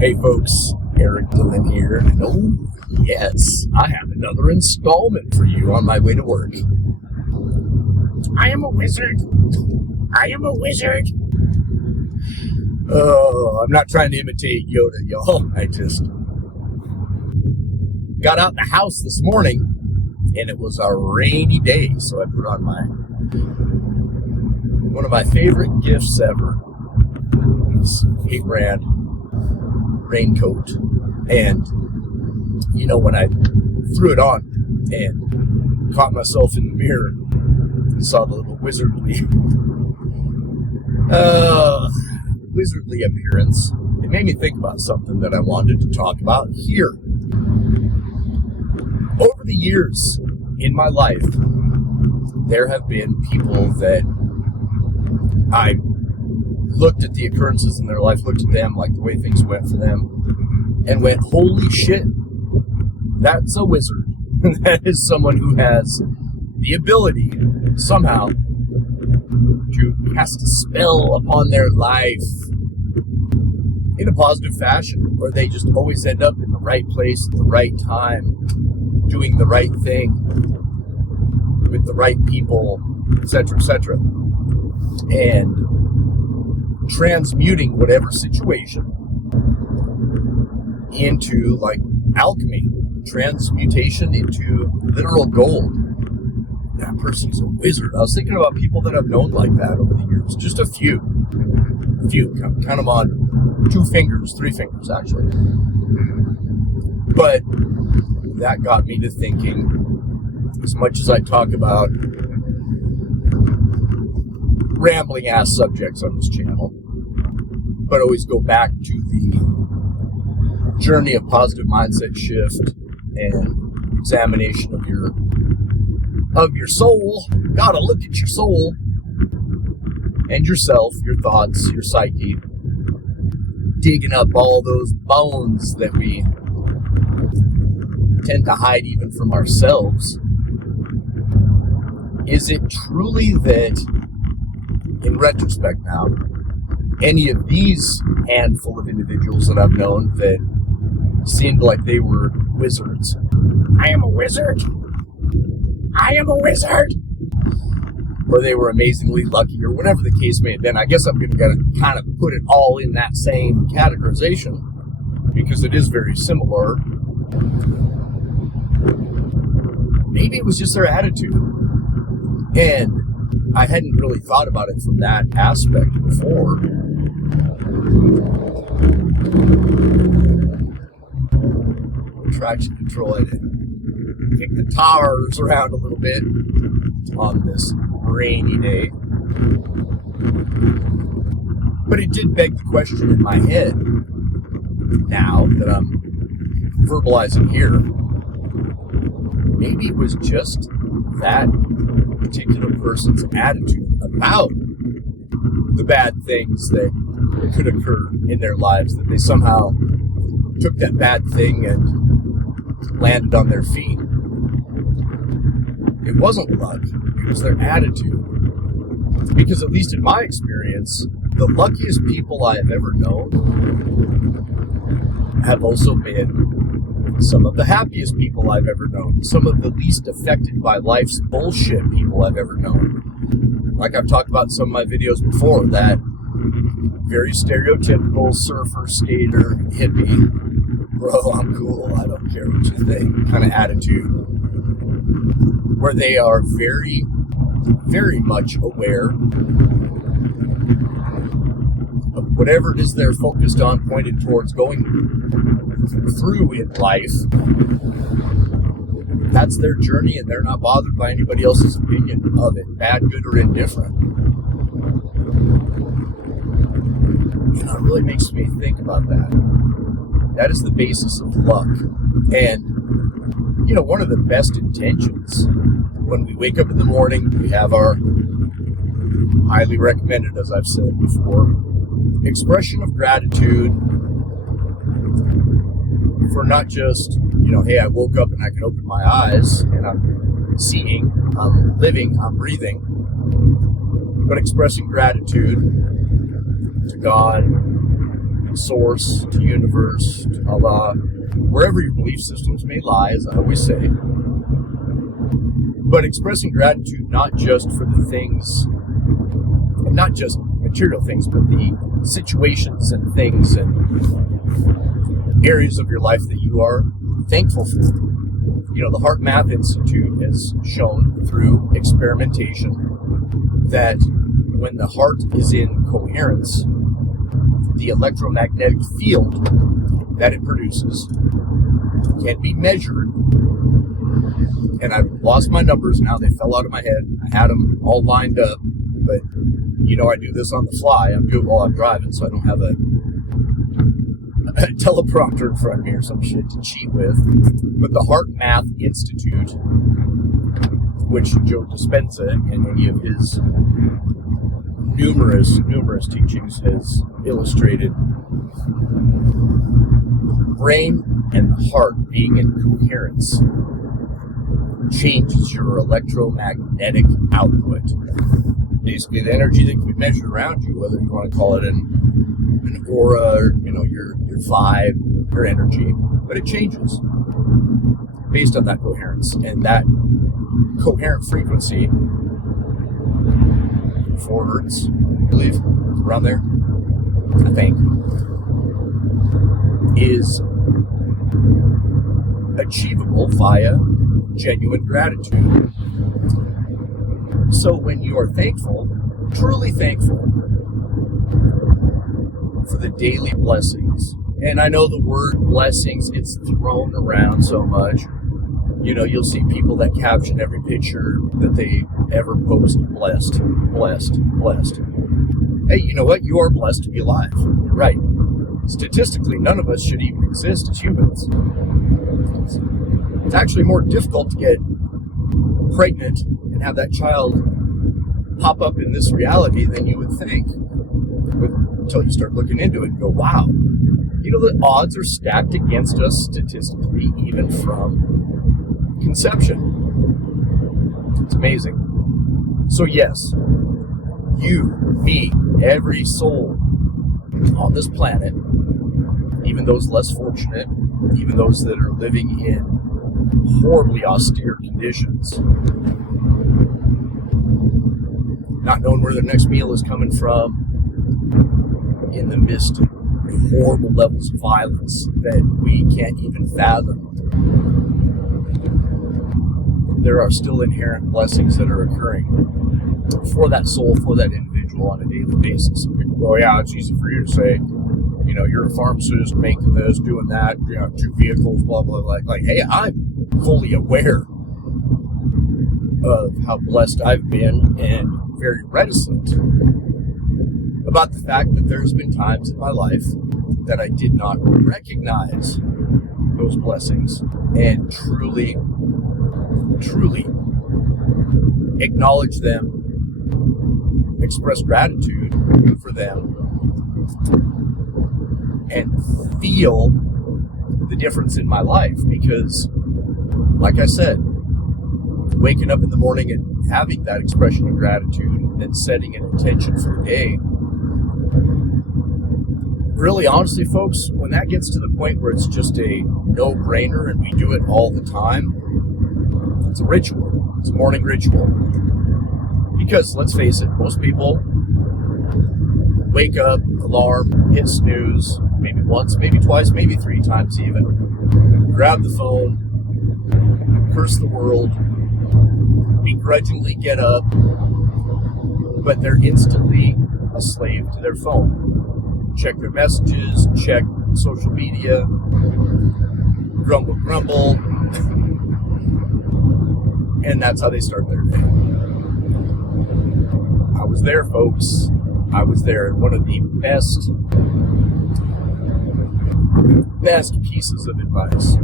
Hey folks, Eric Dillon here, and oh yes, I have another installment for you on my way to work. I am a wizard. I am a wizard. Oh, I'm not trying to imitate Yoda, y'all. I just got out the house this morning, and it was a rainy day, so I put on one of my favorite gifts ever. It's $8 raincoat, and when I threw it on and caught myself in the mirror and saw the little wizardly appearance, it made me think about something that I wanted to talk about here. Over the years in my life, there have been people that I looked at the occurrences in their life, looked at them, like the way things went for them, and went, holy shit, that's a wizard. That is someone who has the ability somehow to cast a spell upon their life in a positive fashion, where they just always end up in the right place at the right time, doing the right thing with the right people, etc., etc., and transmuting whatever situation into, like, alchemy, transmutation into literal gold. That person's a wizard. I was thinking about people that I've known like that over the years. Just a few. Count them on 2 fingers, 3 fingers, actually. But that got me to thinking, as much as I talk about rambling ass subjects on this channel, but always go back to the journey of positive mindset shift and examination of your soul. Gotta look at your soul and yourself, your thoughts, your psyche, digging up all those bones that we tend to hide even from ourselves. Is it truly that, in retrospect now, any of these handful of individuals that I've known that seemed like they were wizards? I am a wizard. I am a wizard. Or they were amazingly lucky, or whatever the case may have been. I guess I'm going to kind of put it all in that same categorization, because it is very similar. Maybe it was just their attitude. And I hadn't really thought about it from that aspect before. Traction control, I did kick the tires around a little bit on this rainy day. But it did beg the question in my head, now that I'm verbalizing here, maybe it was just that particular person's attitude about the bad things that could occur in their lives, that they somehow took that bad thing and landed on their feet. It wasn't luck, it was their attitude. Because at least in my experience, the luckiest people I have ever known have also been some of the happiest people I've ever known, some of the least affected by life's bullshit people I've ever known. Like I've talked about in some of my videos before, that very stereotypical surfer, skater, hippie, bro, I'm cool, I don't care what you think kind of attitude, where they are very, very much aware of whatever it is they're focused on, pointed towards, going through in life. That's their journey, and they're not bothered by anybody else's opinion of it, bad, good, or indifferent. It really makes me think about that. That is the basis of luck. And, one of the best intentions when we wake up in the morning, we have our highly recommended, as I've said before, expression of gratitude for not just, hey, I woke up and I can open my eyes and I'm seeing, I'm living, I'm breathing, but expressing gratitude to God, source, to universe, to Allah, wherever your belief systems may lie, as I always say. But expressing gratitude not just for the things, and not just material things, but the situations and things and areas of your life that you are thankful for. You know, the Heart Math Institute has shown through experimentation that when the heart is in coherence, the electromagnetic field that it produces can be measured. And I've lost my numbers now. They fell out of my head. I had them all lined up. But, you know, I do this on the fly. I'm doing it while I'm driving, so I don't have a teleprompter in front of me or some shit to cheat with. But the Heart Math Institute, which Joe Dispenza in any of his numerous teachings has illustrated, brain and the heart being in coherence changes your electromagnetic output. Basically, the energy that can be measured around you, whether you want to call it an aura, or, you know, your vibe, your energy, but it changes based on that coherence. And that coherent frequency, 4 hertz, I believe, around there, I think, is achievable via genuine gratitude. So when you are thankful, truly thankful for the daily blessings, and I know the word blessings, it's thrown around so much. You know, you'll see people that caption every picture that they ever post, blessed, blessed, blessed. Hey, you know what? You are blessed to be alive. You're right. Statistically, none of us should even exist as humans. It's actually more difficult to get pregnant and have that child pop up in this reality than you would think, until you start looking into it and go, wow, you know, the odds are stacked against us statistically, even from conception. It's amazing. So yes, you, me, every soul on this planet, even those less fortunate, even those that are living in horribly austere conditions, not knowing where their next meal is coming from, in the midst of horrible levels of violence that we can't even fathom, there are still inherent blessings that are occurring for that soul, for that individual on a daily basis. People go, yeah, it's easy for you to say, you know, you're a pharmacist making this, doing that, you have 2 vehicles, blah, blah, blah. Like, hey, I'm fully aware of how blessed I've been and very reticent about the fact that there's been times in my life that I did not recognize those blessings and truly acknowledge them, express gratitude for them, and feel the difference in my life. Because, like I said, waking up in the morning and having that expression of gratitude and setting an intention for the day, really, honestly, folks, when that gets to the point where it's just a no-brainer and we do it all the time, it's a ritual. It's a morning ritual. Because, let's face it, most people wake up, alarm, hit snooze, maybe once, maybe twice, maybe 3 times even, grab the phone, curse the world, begrudgingly get up, but they're instantly a slave to their phone. Check their messages, check social media, grumble, and that's how they start their day. I was there, folks. I was there. And one of the best pieces of advice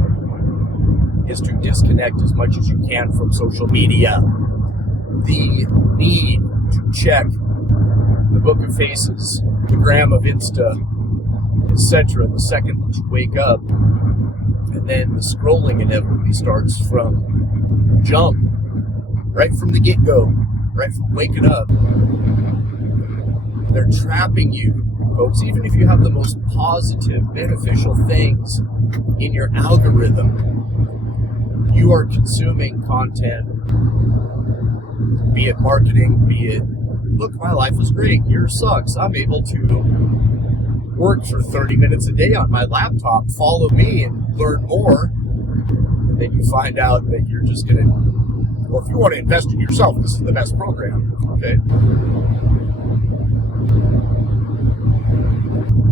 is to disconnect as much as you can from social media. The need to check the Book of Faces, the gram of Insta, etc. the second that you wake up, and then the scrolling inevitably starts from jump, right from the get-go, right from waking up. They're trapping you folks, even if you have the most positive, beneficial things in your algorithm, you are consuming content, be it marketing, be it, look, my life is great, yours sucks, I'm able to work for 30 minutes a day on my laptop, follow me and learn more, and then you find out that you're just going to, well, if you want to invest in yourself, this is the best program, okay?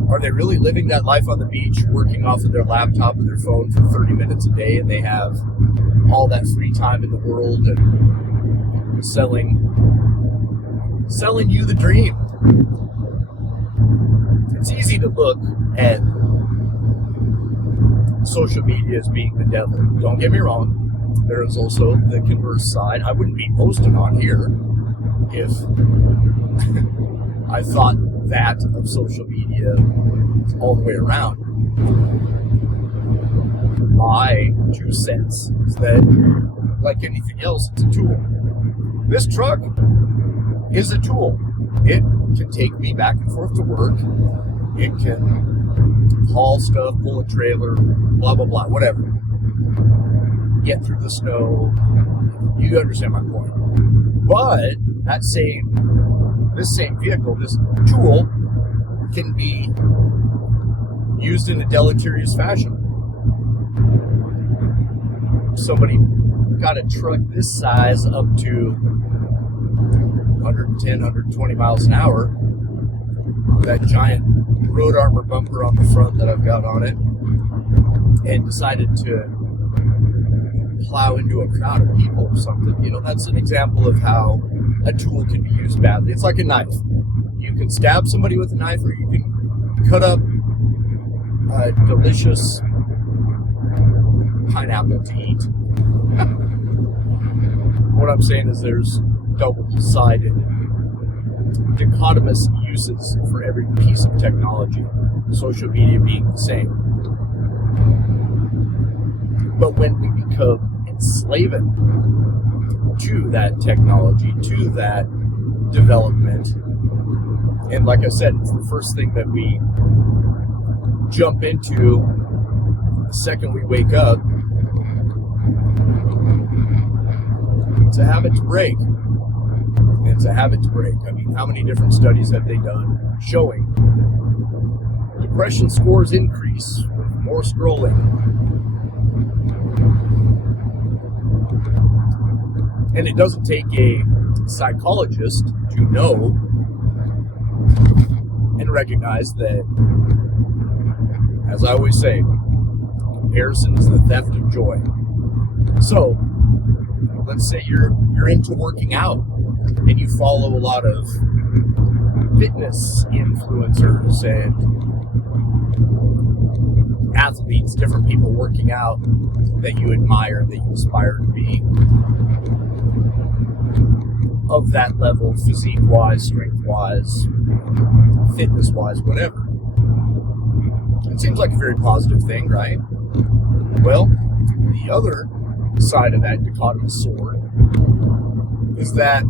Are they really living that life on the beach, working off of their laptop or their phone for 30 minutes a day, and they have all that free time in the world and selling you the dream? It's easy to look at social media as being the devil. Don't get me wrong. There is also the converse side. I wouldn't be posting on here if I thought that of social media all the way around. My 2 cents is that, like anything else, it's a tool. This truck is a tool. It can take me back and forth to work. It can haul stuff, pull a trailer, blah, blah, blah, whatever. Get through the snow. You understand my point. But this same vehicle, this tool, can be used in a deleterious fashion. Somebody got a truck this size up to 110, 120 miles an hour. That giant road armor bumper on the front that I've got on it, and decided to plow into a crowd of people or something. You know, that's an example of how a tool can be used badly. It's like a knife. You can stab somebody with a knife, or you can cut up a delicious pineapple to eat. What I'm saying is there's double-sided, dichotomous uses for every piece of technology, social media being the same. But when we become enslaved to that technology, to that development, and like I said, it's the first thing that we jump into the second we wake up, it's a habit to break. It's a habit to break. I mean, how many different studies have they done showing depression scores increase with more scrolling? And it doesn't take a psychologist to know and recognize that, as I always say, comparison is the theft of joy. So, let's say you're into working out and you follow a lot of fitness influencers and athletes, different people working out that you admire, that you aspire to be of that level, physique-wise, strength-wise, fitness-wise, whatever. It seems like a very positive thing, right? Well, the other side of that dichotomous sword is that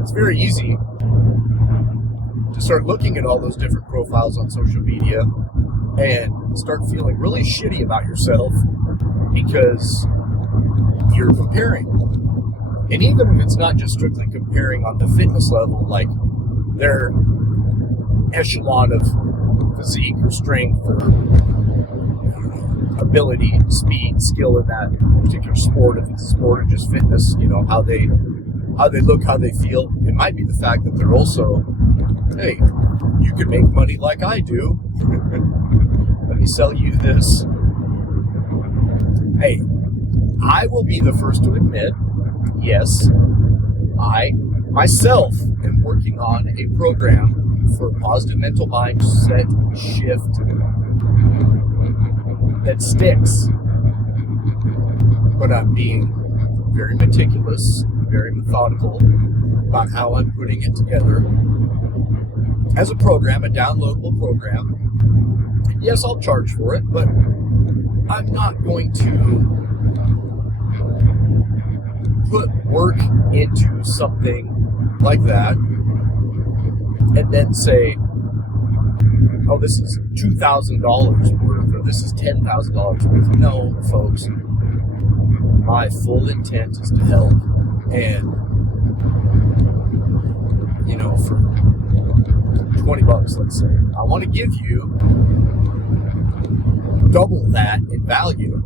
it's very easy to start looking at all those different profiles on social media and start feeling really shitty about yourself because you're comparing. And even if it's not just strictly comparing on the fitness level, like their echelon of physique or strength or ability, speed, skill in that particular sport, if it's a sport or just fitness, you know, how they look, how they feel. It might be the fact that they're also, hey, you can make money like I do. Let me sell you this. Hey, I will be the first to admit, yes, I myself am working on a program for positive mental mindset shift that sticks. But I'm being very meticulous, very methodical about how I'm putting it together as a program, a downloadable program. Yes, I'll charge for it, but I'm not going to put work into something like that and then say, oh, this is $2,000 worth, or this is $10,000 worth. No, folks. My full intent is to help. And, for $20, let's say, I want to give you double that in value.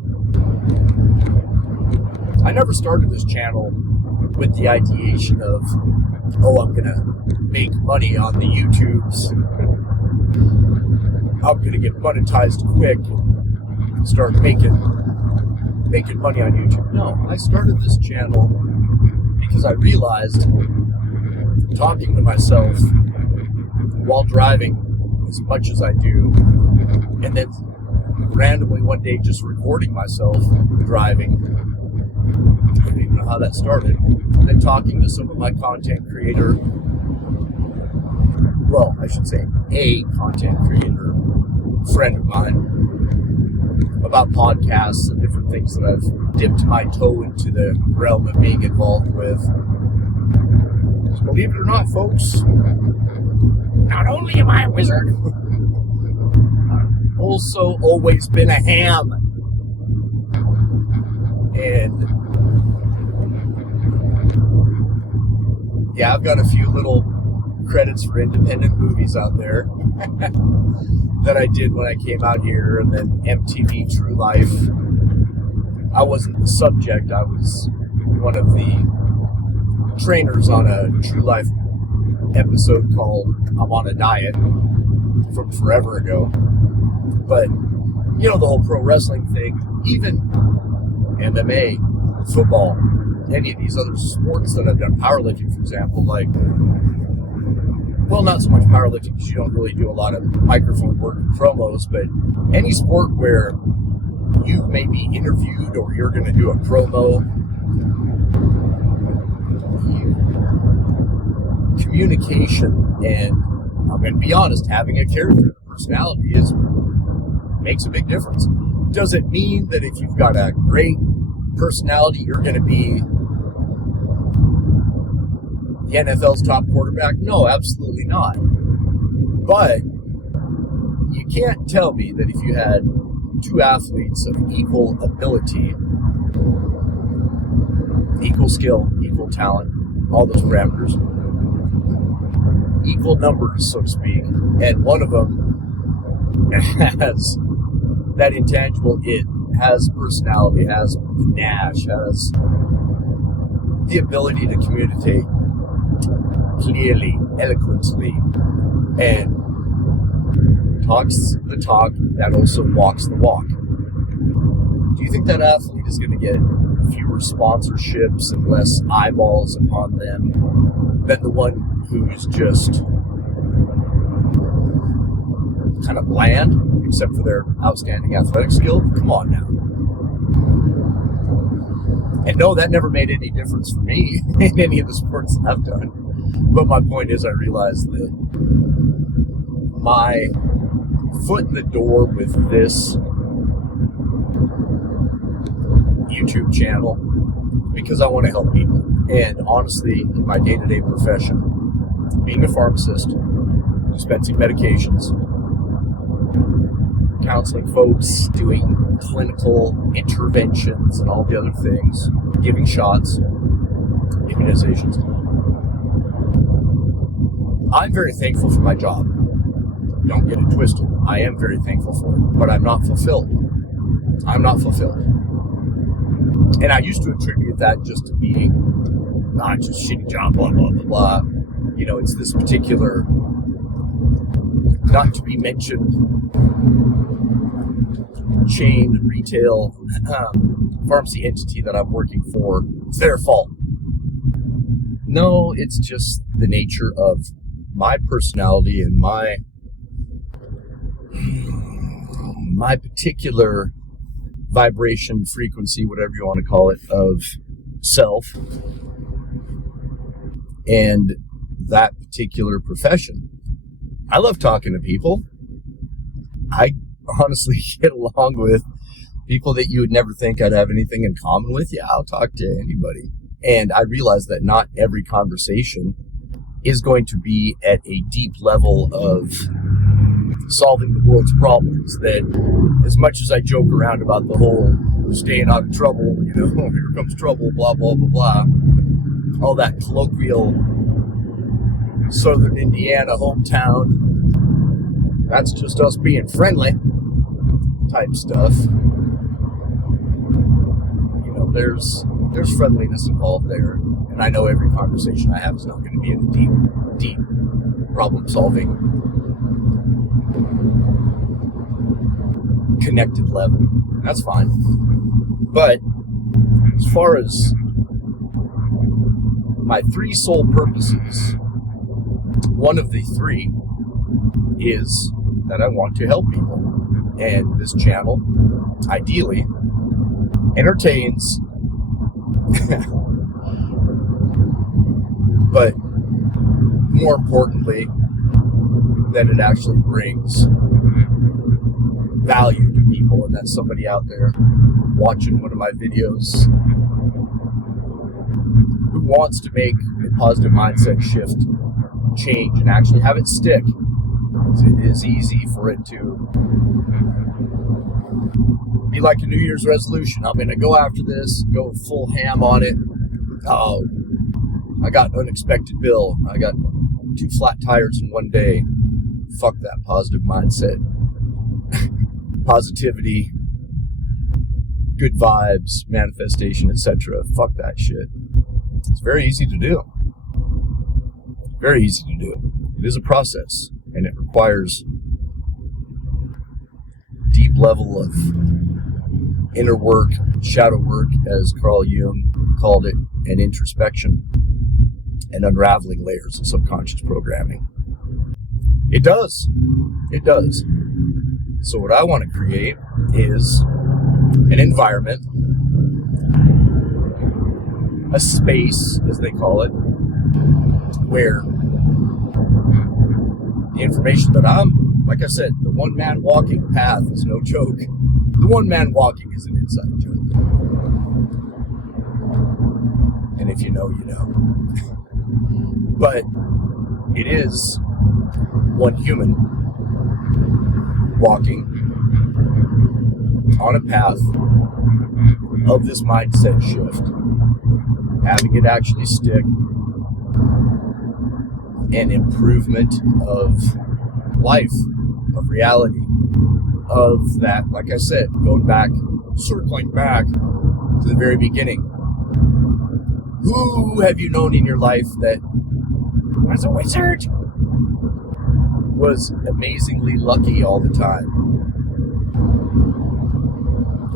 I never started this channel with the ideation of, I'm going to make money on the YouTubes. I'm going to get monetized quick and start making money on YouTube. No, I started this channel because I realized talking to myself while driving as much as I do, and then randomly one day just recording myself driving. I don't even know how that started. And then talking to some of my content creator, well, I should say a content creator friend of mine, about podcasts and different things that I've dipped my toe into the realm of being involved with. Just believe it or not, folks, Not only am I a wizard, I've also always been a ham. And yeah, I've got a few little credits for independent movies out there that I did when I came out here, and then MTV True Life. I wasn't the subject, I was one of the trainers on a True Life episode called I'm on a Diet from forever ago. But, the whole pro wrestling thing, even MMA, football, any of these other sports that I've done, powerlifting, for example, not so much powerlifting because you don't really do a lot of microphone work and promos, but any sport where you may be interviewed or you're going to do a promo, communication, and I'm going to be honest, having a character, personality makes a big difference. Does it mean that if you've got a great personality, you're going to be the NFL's top quarterback? No, absolutely not. But you can't tell me that if you had two athletes of equal ability, equal skill, equal talent, all those parameters, equal numbers, so to speak, and one of them has that intangible has personality, has panache, has the ability to communicate clearly, eloquently, and talks the talk that also walks the walk. Do you think that athlete is going to get fewer sponsorships and less eyeballs upon them than the one who's just kind of bland, except for their outstanding athletic skill? Come on now. And no, that never made any difference for me in any of the sports that I've done. But my point is, I realized that my foot in the door with this YouTube channel, because I want to help people. And honestly, in my day-to-day profession, being a pharmacist, dispensing medications, counseling folks, doing clinical interventions and all the other things, giving shots, immunizations. I'm very thankful for my job. Don't get it twisted. I am very thankful for it, but I'm not fulfilled. I'm not fulfilled. And I used to attribute that just to being not just shitty job, blah, blah, blah, blah. It's this particular, not to be mentioned, chain retail pharmacy entity that I'm working for. It's their fault. No, it's just the nature of my personality and my particular vibration, frequency, whatever you want to call it, of self and that particular profession. I love talking to people. I honestly get along with people that you would never think I'd have anything in common with. Yeah, I'll talk to anybody. And I realize that not every conversation is going to be at a deep level of solving the world's problems. That as much as I joke around about the whole staying out of trouble, here comes trouble, blah, blah, blah, blah, all that colloquial Southern Indiana hometown, that's just us being friendly type stuff. There's friendliness involved there. And I know every conversation I have is not going to be at a deep problem-solving, connected level. That's fine. But as far as my three sole purposes, one of the three is that I want to help people. And this channel, ideally, entertains, but more importantly, that it actually brings value to people, and that somebody out there watching one of my videos who wants to make a positive mindset shift, change, and actually have it stick. It is easy for it to be like a New Year's resolution. I'm going to go after this, go full ham on it. Oh, I got an unexpected bill. I got 2 flat tires in one day. Fuck that positive mindset. Positivity, good vibes, manifestation, etc. Fuck that shit. It's very easy to do. Very easy to do. It is a process, and it requires deep level of inner work, shadow work, as Carl Jung called it, and introspection, and unraveling layers of subconscious programming. It does. It does. So what I want to create is an environment, a space, as they call it, where the information that like I said, the one-man walking path is no joke. The one-man walking is an inside joke. And if you know, you know. But it is one human walking on a path of this mindset shift, having it actually stick, an improvement of life, of reality, of that, like I said, circling back to the very beginning. Who have you known in your life that was a wizard? Was amazingly lucky all the time.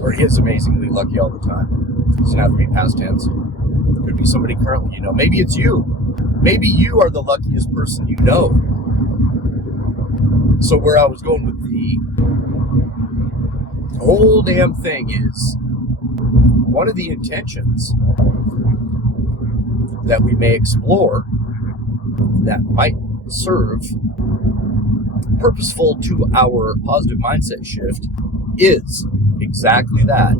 Or is amazingly lucky all the time. It doesn't have to be past tense. It could be somebody currently you know. Maybe it's you. Maybe you are the luckiest person you know. So where I was going with the whole damn thing is, one of the intentions that we may explore that might serve purposeful to our positive mindset shift is exactly that.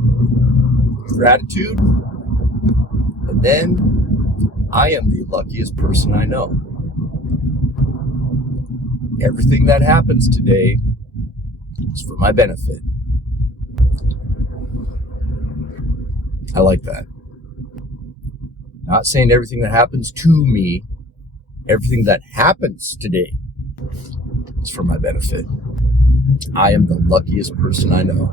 Gratitude, and then I am the luckiest person I know. Everything that happens today is for my benefit. I like that. Not saying everything that happens to me, everything that happens today is for my benefit. I am the luckiest person I know.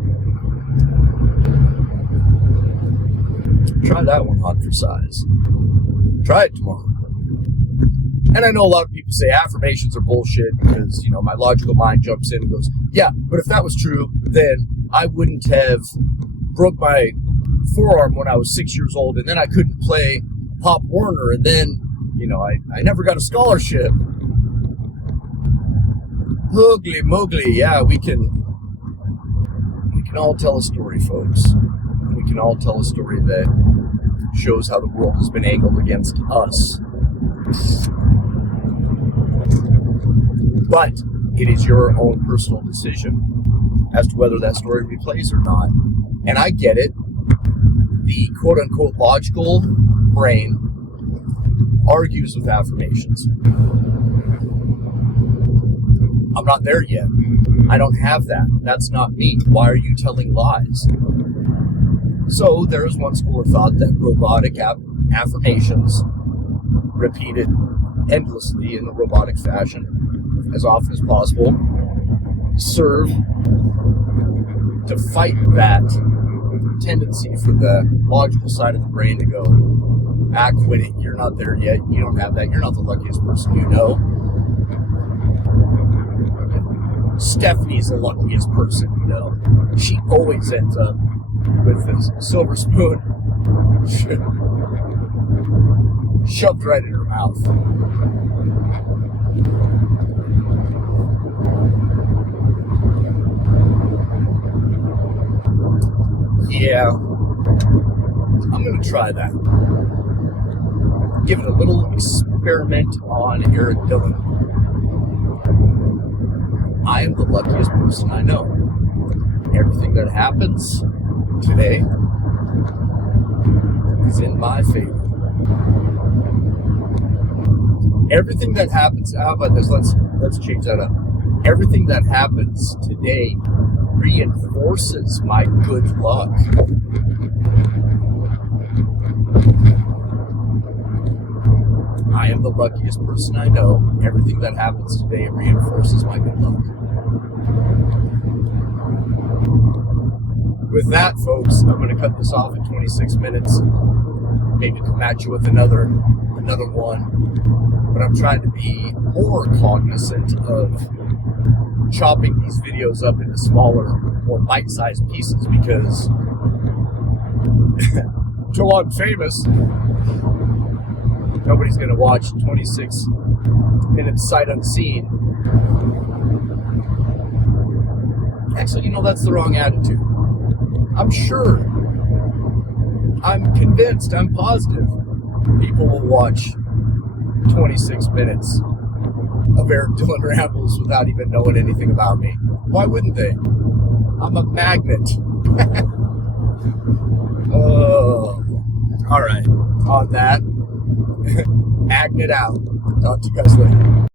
Try that one on for size. Try it tomorrow. And I know a lot of people say affirmations are bullshit because, my logical mind jumps in and goes, yeah, but if that was true, then I wouldn't have broke my forearm when I was 6 years old, and then I couldn't play Pop Warner, and then, I never got a scholarship. Hoogly moogly, yeah, we can all tell a story, folks. We can all tell a story that shows how the world has been angled against us. But it is your own personal decision as to whether that story replays or not. And I get it. The quote-unquote logical brain argues with affirmations. I'm not there yet. I don't have that. That's not me. Why are you telling lies? So there is one school of thought that robotic affirmations repeated endlessly in a robotic fashion as often as possible serve to fight that tendency for the logical side of the brain to go, quit it. You're not there yet. You don't have that. You're not the luckiest person you know. Stephanie's the luckiest person you know. She always ends up with this silver spoon shoved right in her mouth. Yeah, I'm going to try that. Give it a little experiment on Eric Dillon. I am the luckiest person I know. Everything that happens today is in my favor. Everything that happens, how about this? Let's change that up. Everything that happens today reinforces my good luck. I am the luckiest person I know. Everything that happens today reinforces my good luck. With that, folks, I'm going to cut this off at 26 minutes. Maybe come at you with another one. But I'm trying to be more cognizant of chopping these videos up into smaller, more bite-sized pieces because until I'm famous, nobody's going to watch 26 minutes sight unseen. Actually, that's the wrong attitude. I'm sure, I'm convinced, I'm positive people will watch 26 minutes of Eric Dillon rambles without even knowing anything about me. Why wouldn't they? I'm a magnet. All right. On that, magnet out. Talk to you guys later.